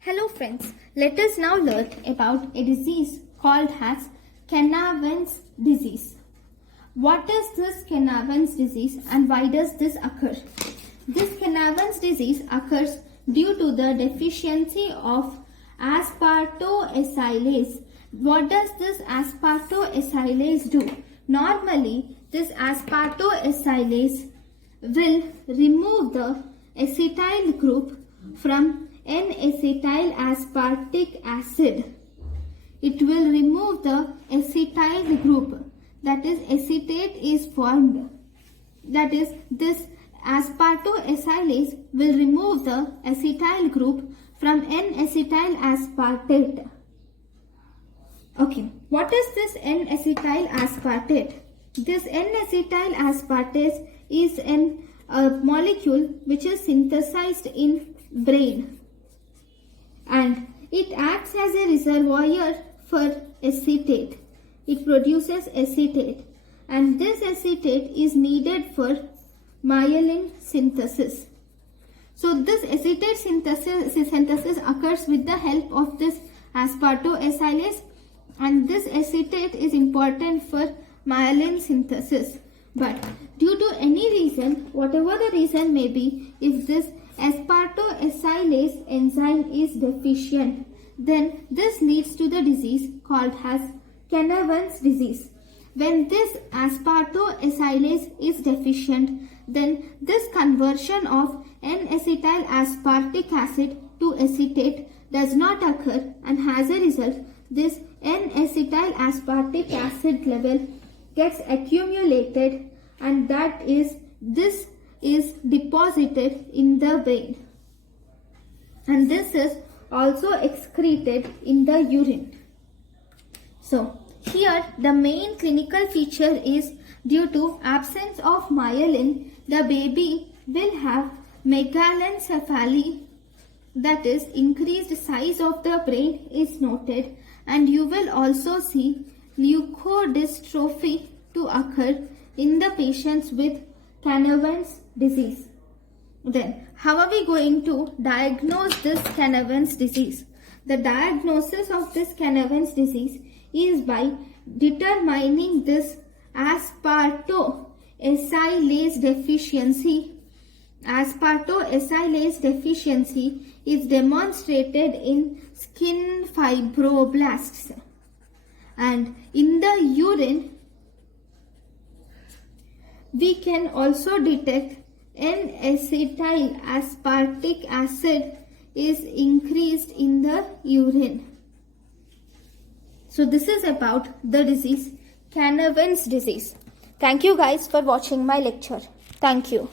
Hello friends, let us now learn about a disease called as Canavans disease. What is this Canavans disease and why does this occur? This Canavans disease occurs due to the deficiency of aspartoacylase. What does this aspartoacylase do? Normally, this aspartoacylase will remove the acetyl group from N-acetyl aspartic acid. It will remove the acetyl group, that is acetate is formed. That is, this aspartoacylase will remove the acetyl group from N-acetyl aspartate. Okay, what is this N-acetyl aspartate? This N-acetyl aspartate is a molecule which is synthesized in brain, and it acts as a reservoir for acetate. It produces acetate, and this acetate is needed for myelin synthesis. So this acetate synthesis occurs with the help of this aspartoacylase, and this acetate is important for myelin synthesis. But due to any reason, whatever the reason may be, if this aspartoacylase enzyme is deficient, then this leads to the disease called as Canavans disease. When this aspartoacylase is deficient, then this conversion of N-acetyl aspartic acid to acetate does not occur, and as a result, this N-acetyl aspartic acid level gets accumulated, and this is deposited in the brain, and this is also excreted in the urine. So here the main clinical feature is due to absence of myelin, the baby will have megalencephaly, that is increased size of the brain is noted, and you will also see leukodystrophy to occur in the patients with Canavans disease. Then, how are we going to diagnose this Canavans disease? The diagnosis of this Canavans disease is by determining this aspartoacylase deficiency. Aspartoacylase deficiency is demonstrated in skin fibroblasts, and in the urine we can also detect N-acetyl aspartic acid is increased in the urine. So this is about the disease Canavans disease. Thank you guys for watching my lecture. Thank you.